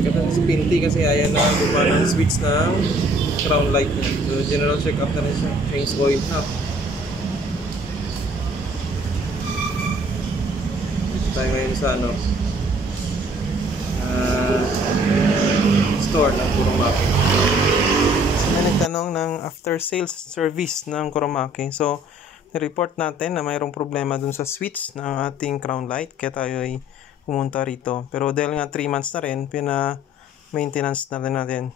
check up natin si Pinty kasi ayan na gumawa ng switch ng crown light niya. So general check up na rin siya. Change oil na. Dito tayo ngayon sa ano, store ng Kuromaki. So may nagtanong ng after sales service ng Kuromaki. So report natin na mayroong problema dun sa switch ng ating crown light kaya tayo ay pumunta rito. Pero dahil nga 3 months na rin, maintenance na rin natin.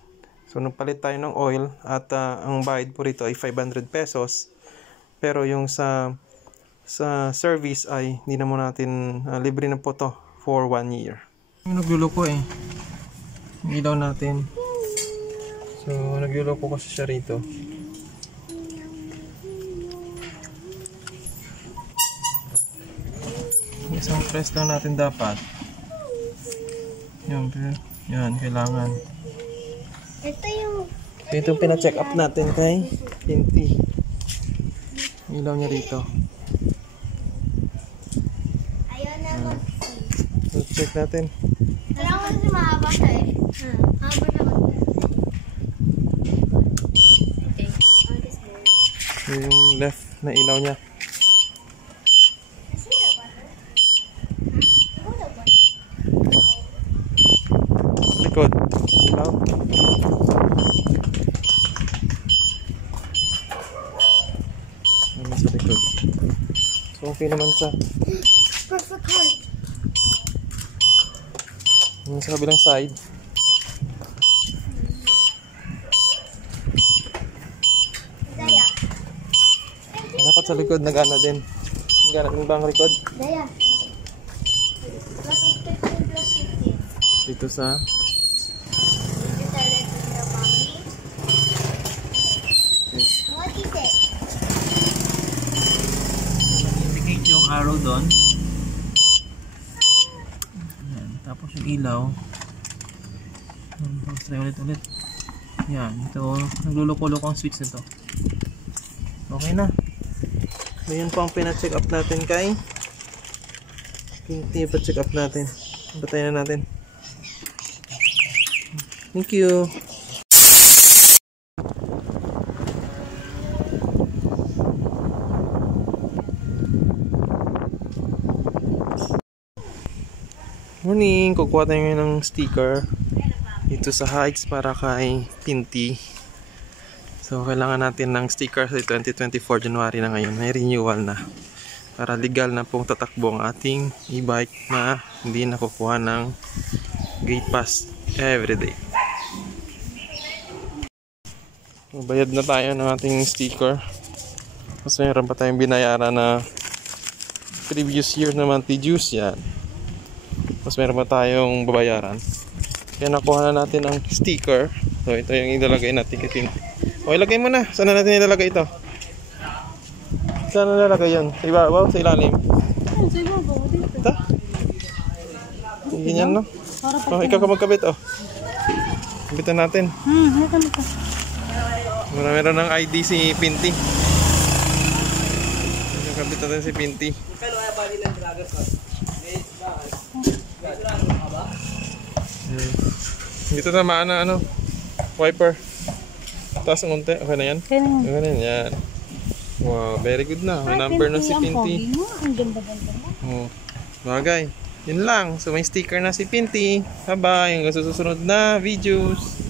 So nagpalit tayo ng oil at ang bayad po rito ay 500 pesos. Pero yung sa service ay hindi na mo natin libre na po to for 1 year. Nagluloko eh. Ilaw natin. So nagluloko kasi siya rito. Isang press lang natin dapat. Yan, kailangan. Ito yung pina-check up natin kay Pinty. Ilaw niya rito. So, check natin. Kailangan kasi mahaba siya eh. Mahaba siya Yung left na ilaw niya. Likod. Ilaw. Naman sa likod. So okay naman siya. perfect heart. Yung sa kabilang side. Daya. Dapat sa likod nag-ano din. Nag-ano bang likod? Daya. Plus 15, plus 15. Dito sa What is it? indicate yung arrow doon. Yan. Tapos yung ilaw. Tapos try ulit. Yan. Ito. Nagluloko-loko ang switch nito. Okay na. Ngayon po ang pina-check up natin kay Pinty. Pa-check up natin. Batayin na natin. Thank you. Morning! Kukuha tayo ngayon ng sticker dito sa Heights para kay Pinty. So kailangan natin ng sticker sa 2024 January na ngayon. May renewal na. Para legal na pong tatakbo ang ating e-bike na hindi nakukuha ng gate pass everyday. Bayad na tayo ng ating sticker. Mas mayroon pa tayong binayaran na previous year na monthly dues yan. Mas meron pa tayong babayaran. Kaya nakuha na natin ang sticker. So ito yung ilalagay natin kay Pinty. O ilagay mo na. Saan na natin ilalagay ito? Saan na ilalagay yun? Sa ibabaw? Sa ilalim? Sa ibabaw dito. Ito? Ganyan no? O ikaw ka magkabit o. Kabitan natin. Meron ng ID si Pinty. Kabit natin si Pinty. Dito tamaan na ano, wiper. Taas ng unti, okay na yan? Okay na yan. Wow, very good na. May number na si Pinty. Ang ganda-ganda Oh, mo. bagay. Yun lang. So may sticker na si Pinty. Bye-bye. Hanggang sa susunod na videos.